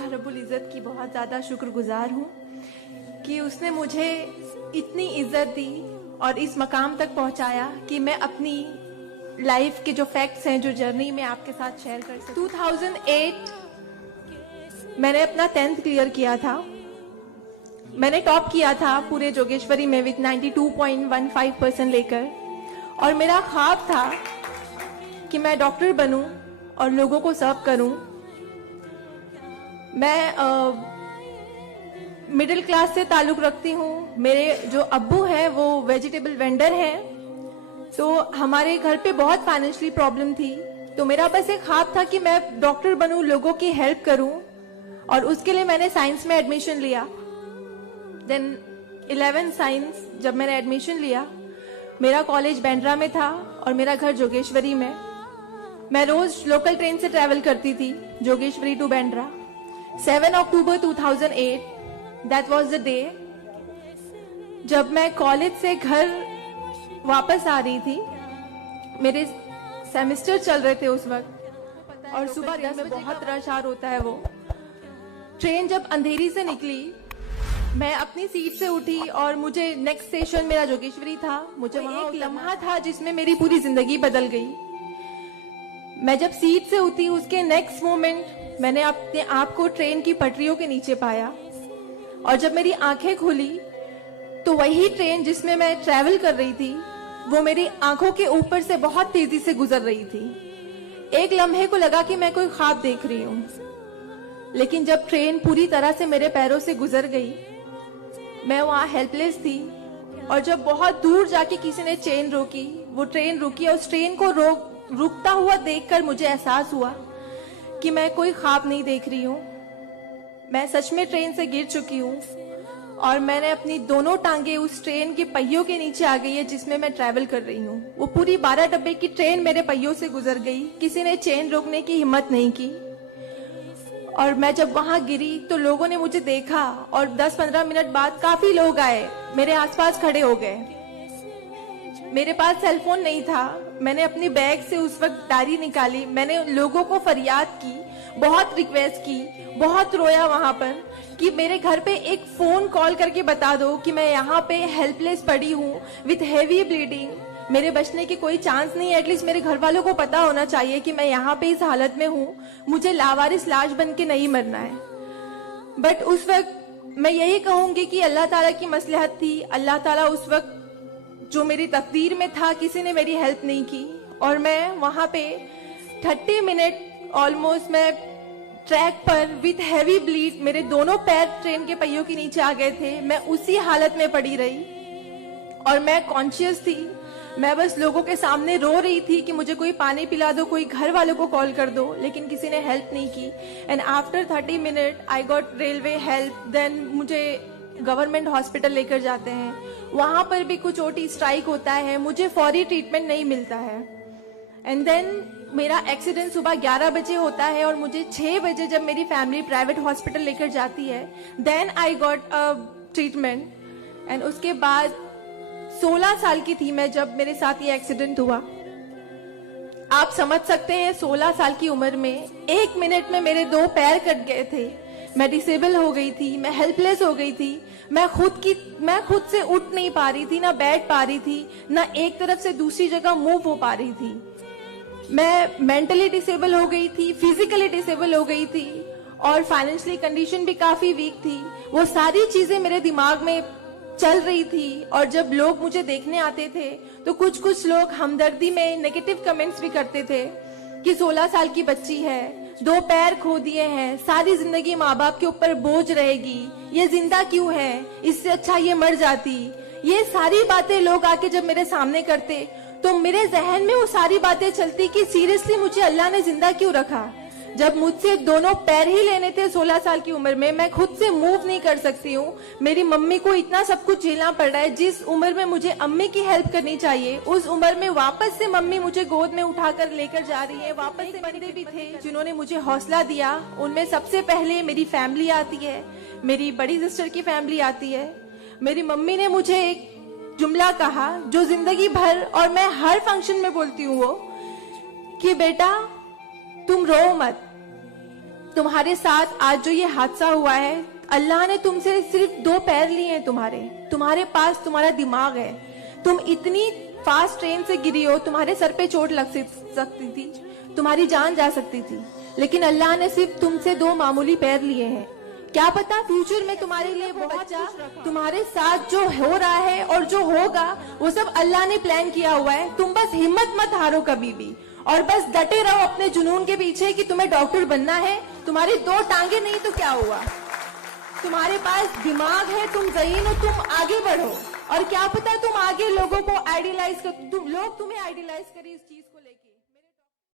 अल्लाह रब्बुल इज़्ज़त की बहुत ज़्यादा शुक्रगुजार हूँ कि उसने मुझे इतनी इज़्ज़त दी और इस मकाम तक पहुँचाया कि मैं अपनी लाइफ के जो फैक्ट्स हैं, जो जर्नी में आपके साथ शेयर कर सकूँ। 2008 मैंने अपना 10th क्लियर किया था। मैंने टॉप किया था पूरे जोगेश्वरी में विद 92.15% लेकर, और मेरा ख्वाब था कि मैं डॉक्टर बनूं और लोगों को सर्व करूं। मैं मिडिल क्लास से ताल्लुक़ रखती हूँ। मेरे जो अब्बू हैं वो वेजिटेबल वेंडर हैं, तो हमारे घर पे बहुत फाइनेंशियली प्रॉब्लम थी। तो मेरा बस एक ख्वाब था कि मैं डॉक्टर बनूं, लोगों की हेल्प करूं, और उसके लिए मैंने साइंस में एडमिशन लिया। देन 11 साइंस जब मैंने एडमिशन लिया, मेरा कॉलेज बैंड्रा में था और मेरा घर जोगेश्वरी में। मैं रोज लोकल ट्रेन से ट्रैवल करती थी Jogeshwari to Bandra. 7 October 2008 that was the day जब मैं कॉलेज से घर वापस आ रही थी। मेरे सेमेस्टर चल रहे थे उस वक्त, और सुबह 10 बजे बहुत रश आवर होता है। वो ट्रेन जब अंधेरी से निकली, मैं अपनी सीट से उठी और मुझे नेक्स्ट स्टेशन मेरा जोगेश्वरी था। मुझे वहां एक लम्हा था जिसमें मेरी पूरी जिंदगी बदल गई। मैं जब सीट से उठी, उसके नेक्स्ट मोमेंट मैंने अपने आप को ट्रेन की पटरियों के नीचे पाया, और जब मेरी आंखें खुली तो वही ट्रेन जिसमें मैं ट्रैवल कर रही थी वो मेरी आंखों के ऊपर से बहुत तेजी से गुजर रही थी। एक लम्हे को लगा कि मैं कोई ख्वाब देख रही हूँ, लेकिन जब ट्रेन पूरी तरह से मेरे पैरों से गुजर गई, मैं वहां हेल्पलेस थी। और जब बहुत दूर जाके किसी ने चेन रोकी, वो ट्रेन रुकी, और उस ट्रेन को रुकता हुआ देखकर मुझे एहसास हुआ कि मैं कोई ख्वाब नहीं देख रही हूँ। मैं सच में ट्रेन से गिर चुकी हूँ, और मैंने अपनी दोनों टांगे उस ट्रेन के पहियों के नीचे आ गई है जिसमें मैं ट्रैवल कर रही हूँ। वो पूरी 12 डब्बे की ट्रेन मेरे पहियों से गुजर गई। किसी ने चेन रोकने की हिम्मत नहीं की। और मैं जब वहां गिरी तो लोगों ने मुझे देखा, और 10-15 मिनट बाद काफी लोग आए, मेरे आसपास खड़े हो गए। मेरे पास सेलफोन नहीं था। मैंने अपनी बैग से उस वक्त डायरी निकाली। मैंने लोगों को फरियाद की, बहुत रिक्वेस्ट की, बहुत रोया वहां पर कि मेरे घर पे एक फोन कॉल करके बता दो कि मैं यहाँ पे हेल्पलेस पड़ी हूँ विथ हेवी ब्लीडिंग। मेरे बचने की कोई चांस नहीं है। एटलीस्ट मेरे घर वालों को पता होना चाहिए कि मैं यहाँ पे इस हालत में हूँ। मुझे लावारिस लाश बन के नहीं मरना है। बट उस वक्त मैं यही कहूंगी कि अल्लाह ताला की मसलहत थी। अल्लाह ताला उस वक्त जो मेरी तकदीर में था, किसी ने मेरी हेल्प नहीं की, और मैं वहां पे 30 मिनट ऑलमोस्ट मैं ट्रैक पर विथ हैवी ब्लीड, मेरे दोनों पैर ट्रेन के पहियों के नीचे आ गए थे। मैं उसी हालत में पड़ी रही, और मैं कॉन्शियस थी। मैं बस लोगों के सामने रो रही थी कि मुझे कोई पानी पिला दो, कोई घर वालों को कॉल कर दो, लेकिन किसी ने हेल्प नहीं की। And after 30 minute I got railway help. Then मुझे गवर्नमेंट हॉस्पिटल लेकर जाते हैं। वहां पर भी कुछ ओटी स्ट्राइक होता है, मुझे फौरी ट्रीटमेंट नहीं मिलता है। एंड देन मेरा एक्सीडेंट सुबह 11 बजे होता है, और मुझे 6 बजे जब मेरी फैमिली प्राइवेट हॉस्पिटल लेकर जाती है, then I got a treatment. And उसके बाद 16 साल की थी मैं जब मेरे साथ ये एक्सीडेंट हुआ। आप समझ सकते हैं 16 साल की उम्र में 1 मिनट में मेरे 2 पैर कट गए थे। मैं डिसेबल हो गई थी, मैं हेल्पलेस हो गई थी। मैं खुद से उठ नहीं पा रही थी, ना बैठ पा रही थी, ना एक तरफ से दूसरी जगह मूव हो पा रही थी। मैं मेंटली डिसेबल हो गई थी, फिजिकली डिसेबल हो गई थी, और फाइनेंशियली कंडीशन भी काफी वीक थी। वो सारी चीजें मेरे दिमाग में चल रही थी। और जब लोग मुझे देखने आते थे तो कुछ लोग हमदर्दी में नेगेटिव कमेंट्स भी करते थे कि 16 साल की बच्ची है, 2 पैर खो दिए हैं, सारी जिंदगी माँ बाप के ऊपर बोझ रहेगी, ये जिंदा क्यों है, इससे अच्छा ये मर जाती। ये सारी बातें लोग आके जब मेरे सामने करते तो मेरे जहन में वो सारी बातें चलती कि सीरियसली मुझे अल्लाह ने जिंदा क्यों रखा, जब मुझसे दोनों पैर ही लेने थे 16 साल की उम्र में। मैं खुद से मूव नहीं कर सकती हूँ। मेरी मम्मी को इतना सब कुछ झेलना पड़ रहा है। जिस उम्र में मुझे अम्मी की हेल्प करनी चाहिए, उस उम्र में वापस से मम्मी मुझे गोद में उठाकर लेकर जा रही है। वापस से बंदे भी थे जिन्होंने मुझे हौसला दिया। उनमें सबसे पहले मेरी फैमिली आती है, मेरी बड़ी सिस्टर की फैमिली आती है। मेरी मम्मी ने मुझे एक जुमला कहा जो जिंदगी भर, और मैं हर फंक्शन में बोलती हूँ, वो कि बेटा तुम रो मत, तुम्हारे साथ आज जो ये हादसा हुआ है, अल्लाह ने तुमसे सिर्फ 2 पैर लिए हैं तुम्हारे पास तुम्हारा दिमाग है। तुम इतनी फास्ट ट्रेन से गिरी हो, तुम्हारे सर पे चोट लग सकती थी, तुम्हारी जान जा सकती थी, लेकिन अल्लाह ने सिर्फ तुमसे 2 मामूली पैर लिए हैं। क्या पता फ्यूचर में तुम्हारे लिए वो बच्चा तुम्हारे साथ जो हो रहा है और जो होगा वो सब अल्लाह ने प्लान किया हुआ है। तुम बस हिम्मत मत हारो कभी भी, और बस डटे रहो अपने जुनून के पीछे कि तुम्हें डॉक्टर बनना है। तुम्हारी 2 टांगे नहीं तो क्या हुआ, तुम्हारे पास दिमाग है, तुम ज़हीन हो, तुम आगे बढ़ो। और क्या पता तुम आगे लोगों को आइडियलाइज कर, लोग तुम्हें आइडियलाइज करें इस चीज